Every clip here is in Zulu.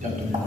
Jesus.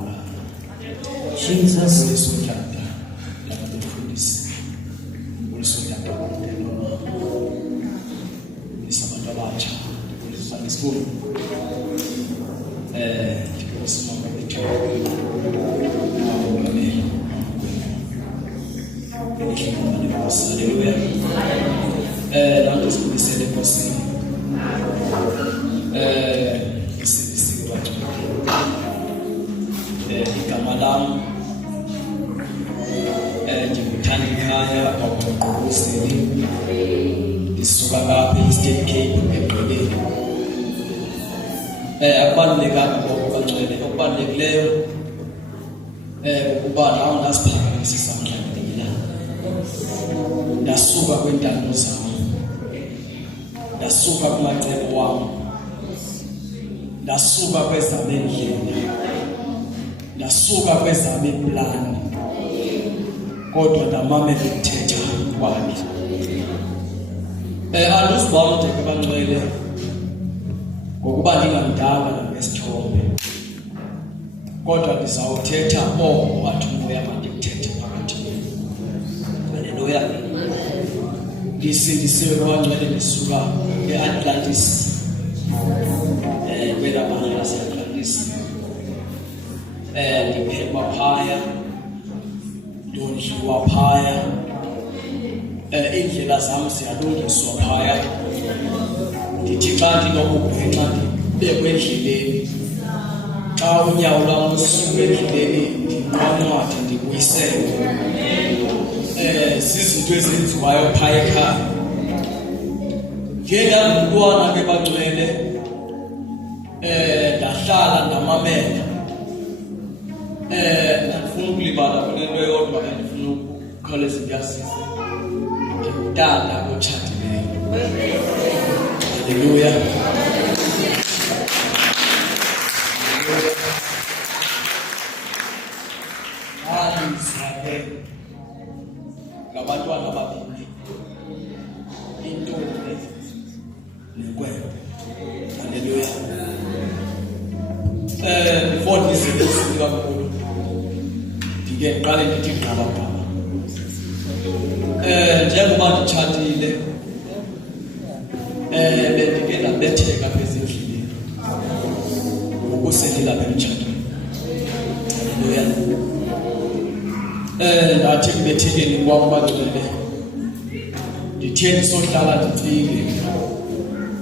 Ndasuka kwentando zami, ndasuka kumacebo wami, ndasuka kwezami indlela, ndasuka kwezami iplani, kodwa ndamamela ukuthetha kwami. Andizibamde kubangcwele ngokuba ndingamdala ngesithombe, kodwa ndizawuthetha oko wathi umoya mandikuthethe phakathi. Haleluya. Ndisindisiwe kwabangcwele ndisuka e-Atlantis, kwelabanga lase-Atlantis. Ndiphekwa phaya, ndondliwa phaya, indlela zami ziyalungiswa phaya. Ndithi xa ndinokubhenxa ndibekwe endleleni, xa unyawo lwam lusuke endleleni ndiqwanqwathe ndibuyisele. Zizinto ezenziwayo phaya ekhaya. Ngengangumntwana ke bangcwele, ndahlala ndamamela. Andifuna ukulibala kule nto yodwa, andifuna ukukhawuleza ndiyazisa. Ndingutata otshatileyo. Haleluya. Ndizalwe ngabantwana ababini, intombi nenkwenkwe. Haleluya. Before ndizibizile kakhulu, ndike ndiqale ndithi gqabagqaba. Njengoba nditshatile, bendike ndabetheka apha endleleni ngoku sendilapha emtshatweni. Haleluya. Ndathi kubethekeni kwam bangcwele, ndithe ndisohlala ndicinge,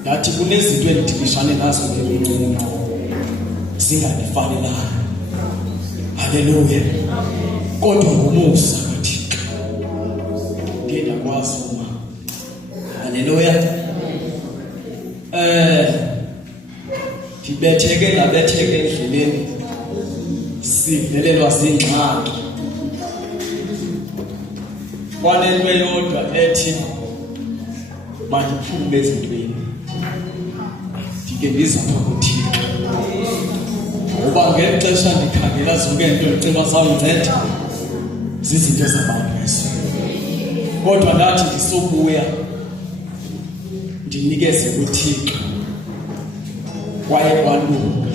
ndathi kunezinto endidibishane nazo ngemincinci zingandifanelanga. Haleluya. Kodwa ngumusa kaThixo ndiye ndakwazi uma. Haleluya. Ndabetheke endleleni, sivelelwa ziingxaki. Kwanento eyodwa ethi mandiphume ezintweni, ndike ndizapha kuThixo, ngoba ngexesha ndikhangela zonke into ndicinga zawunceda zizinto zabantu ezo. Kodwa ndathi ndisobuya ndinikeze kuThixo, kwaye kwalunga.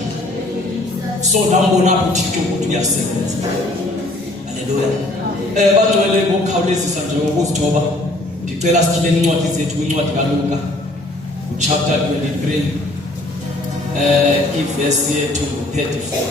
So ndambona kuThixo ukuthi uyasebenza. Haleluya. Bangcwele ngokukhawulezisa nje ngokuzithoba, ndicela sithile incwadi zethu kwincwadi kaLuka chapter 23, ivesi yethu 34.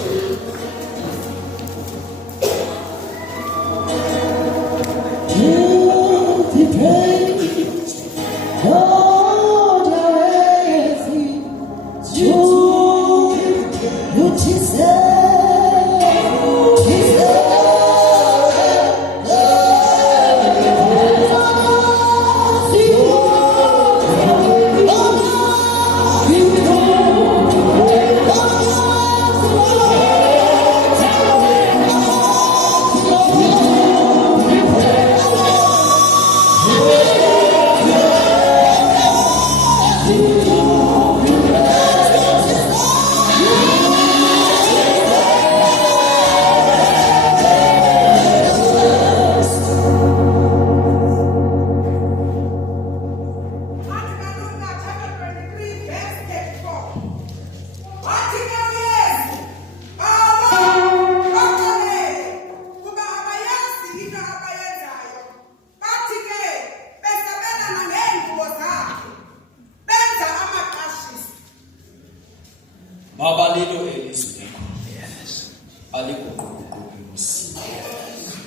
aliguquguqusi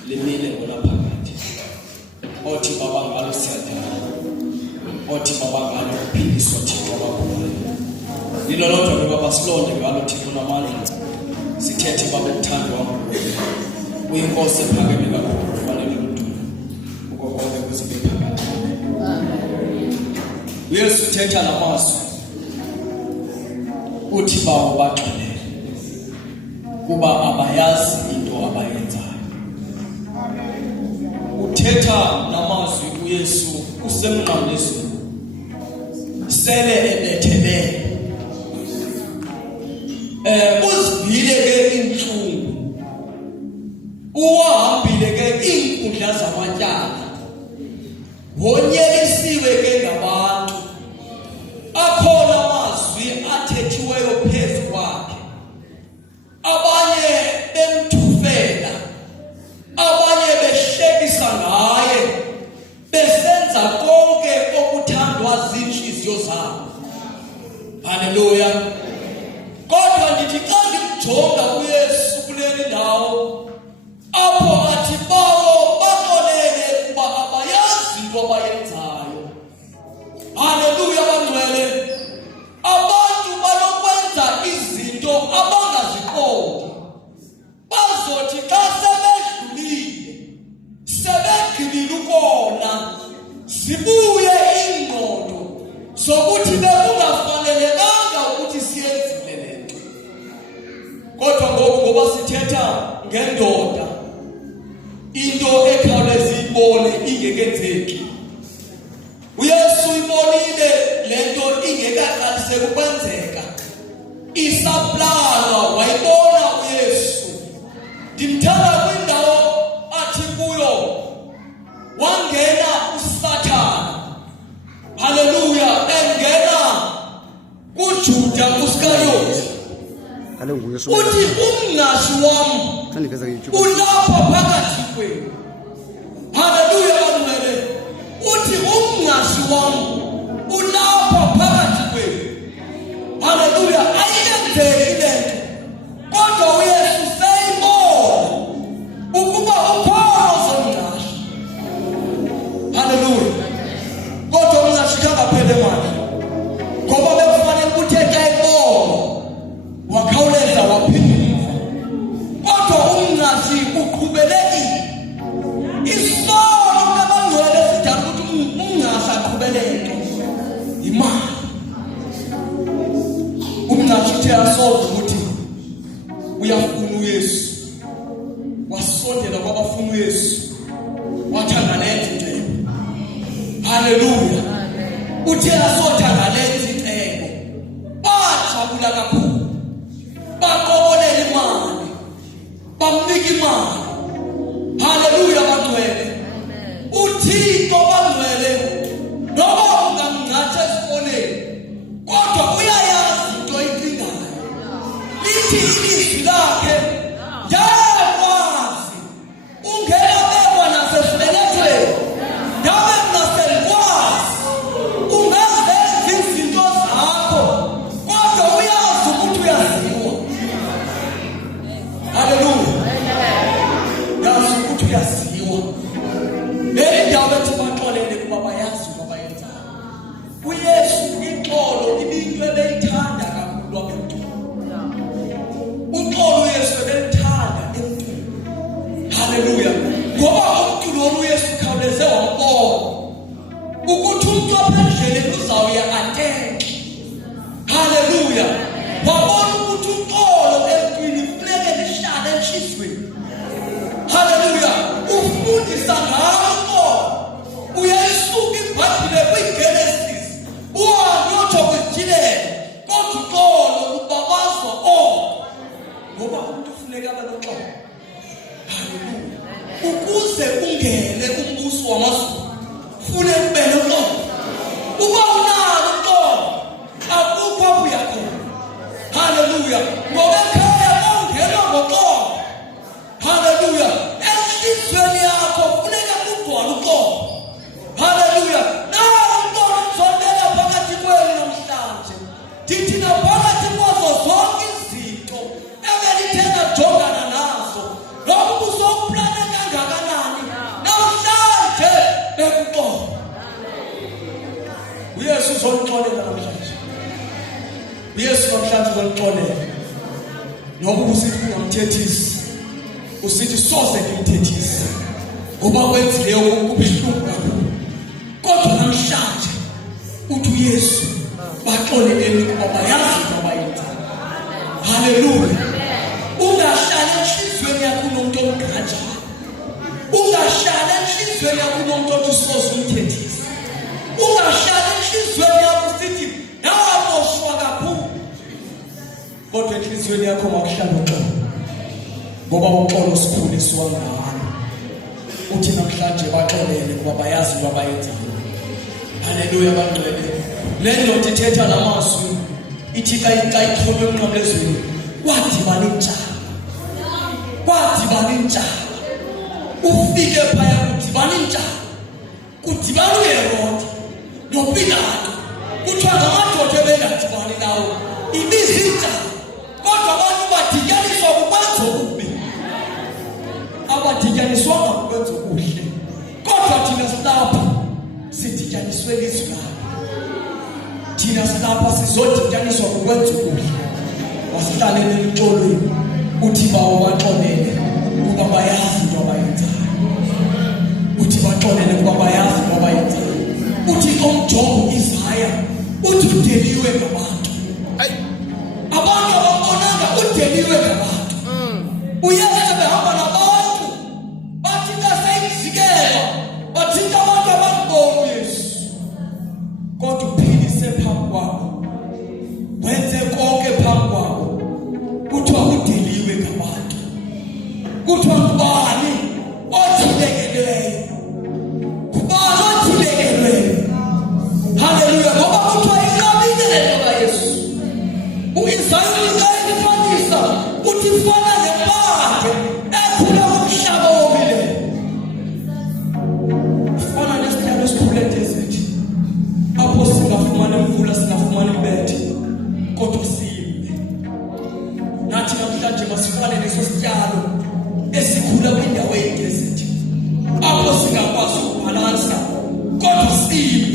limile ngona phakathi othi baba ngalo siyadala othi baba ngalo uphiliswa Thixo wakhona lilo lodwa ke baba silonde ngalo Thixo namandla sithethe baba uthando wakho uyinkosi ephakeme kakhulu kufanele umuntu ukonke kuzibe phakathi Yesu uthetha namazwi uthi bawo baxolele kuba abayazi into abayenzayo uthetha namazwi uYesu usemnqamlezweni sele ebethele uzivile ke inhlungu uwahambile ke inkundla zamatyala wonyelisiwe ke ngabantu akhona amazwi athethiweyo phezu kwakhe abanye bemthufela abanye behlekisa ngaye besenza konke okuthandwa zinhliziyo zabo haleluya kodwa ndithi xa ngimjonga uYesu kuleli ndawo apho athi bawo baxolele kuba abayazi into abayenzayo haleluya bangcwele abantu banokwenza izinto abangaziqondi bazothi xa sebedlulile sebegqibile ukona zibuye ingqondo zokuthi bekungafanelekanga ukuthi siyenzile lento kodwa ngoku ngoba sithetha ngendoda into ekhawuleza ibone ingekenzeki uYesu ibonile lento ingekaqaliseki ukwenzeka isaplana wayibona uYesu ndimthanda kwindawo athi kuyo wangena uSathane haleluya engena kuJuda uSkariyoti uthi umngasi wami ulapha phakathi kwenu haleluya bangcwele uthi umngasi wami ulapha phakathi kwenu haleluya ayenzeki lento kodwa uYesu seyibona ukuba ukhona ozomngasi haleluya kodwa ungashikanga phele manje ngoba bekufanele ukuthi ekayibona wakhawuleza waphindisa kodwa umngasi uqhubelekile isono kabangcwele sidala ukuthi umngasi aqhubeleke imali umngasi uthe asoze ukuthi uyafuna uYesu wasondela kwabafuna uYesu wathanda lenze icebo haleluya uthe asothanda lenze icebo bajabula kakhulu baqokolela imali bamnika imali haleluya bangcwele uThixo bangcwele noma ungamngatha esikoleni kodwa uyayazi into icingayo lithi ilizwi lakhe yakwazi ungena bekwa nasesibelethweni yabe naselikwazi ungazenza izinto zakho kodwa uyazi ukuthi uyaziwa haleluya yazi ukuthi uyaziwa lendawo ethi baxolele kuba bayazi ukuba bayenzayo uYesu ixolo ibinto ebeyithanda kakhulu abantu uxolo uYesu ebelithanda emntwini haleluya ngoba umculo uYesu khawuleze wambona ukuthi umuntu aphendlele uzawuya athenke haleluya wabona ukuthi uxolo emntwini kufuneke lihlale enhliziyweni haleluya ufundisa ngalo uyayisuka iBhayibhile kwiGenesis uyotsho kwiJileli kodwa uxolo ubabazwa ngoba umuntu ufuneka abe noxolo haleluya ukuze ungene kumbuso wamazulu ufune ube noxolo uba unalo uxolo akukho abuya khona haleluya ngoba ekhaya ongena ngoxolo haleluya enhliziyweni yakho kufuneka kugcwale uxolo haleluya nawo uxolo uzondela phakathi kwenu namhlanje ndithi naphakathi kwazo zonke izinto ebelithe ngajongana nazo namhlanje uzolixolela. Ngoba usithi ungamthethisi. Usithi soze ngimthethise. Ngoba kwenzileyo kubuhlungu kakhulu. Kodwa namhlanje uthi uYesu baxoleleni ngoba yazi ngoba yenza. Hallelujah. Ungahlala enhlizweni yakho unomuntu omgqaja. Ungahlala enhlizweni yakho unomuntu othi soze umthethise. Ungahlala enhlizweni yakho usithi yaboshwa kakhulu. Kodwa enhlizweni yakho makuhlala uxolo. Ngoba uxolo sikhulu esiwangalo. Uthi namhlanje baxolele ngoba bayazi into abayenzayo. Haleluya bangcwele. Le ndoda ithetha lamazwi ithi ka ixhome emnqamlezweni. Kwadibana intsha. Kwadibana intsha. Ufike phaya kudibana intsha. Kudibana uHerode noPilato. Kuthiwa ngamadoda ebengadibani nawo. Ibiza intsha. Kodwa abantu badityaniswa kukwenza okubi. Abadityaniswanga kukwenza okuhle. Kodwa thina silapha sidityaniswe lizwi lakho. Thina silapha sizodityaniswa kukwenza okuhle. Wasihlalele emxolweni. Uthi bawo baxolele kuba bayazi into abayenzayo. Uthi baxolele kuba bayazi into abayenzayo. Uthi omjongo Isaya uthi udeliwe ngabantu. Abantu ababonanga udeliwe ngabantu. Uyesu behamba nabantu. Bathi nasayizikela. Bathi abantu abangibona uYesu. Kodwa uphilise phambi kwabo. Wenze konke phambi kwabo. Kuthiwa udeliwe ngabantu. Kuthiwa ngubani othilekeleyo. Ngubani othilekeleyo. Haleluya. Ngoba kuthiwa inqabile le nto kaYesu. U-Isaya uyifanisa uthi ifana nempande ekhula kumhlaba owomileyo. Ifana nesityalo esikhule desert. Apho singafumana imvula singafumana ibethe. Kodwa sibe. Nathi namhlanje masifane leso sityalo esikhula kwindawo yedesert. Apho singakwazi ukubhalansa. Kodwa sibe.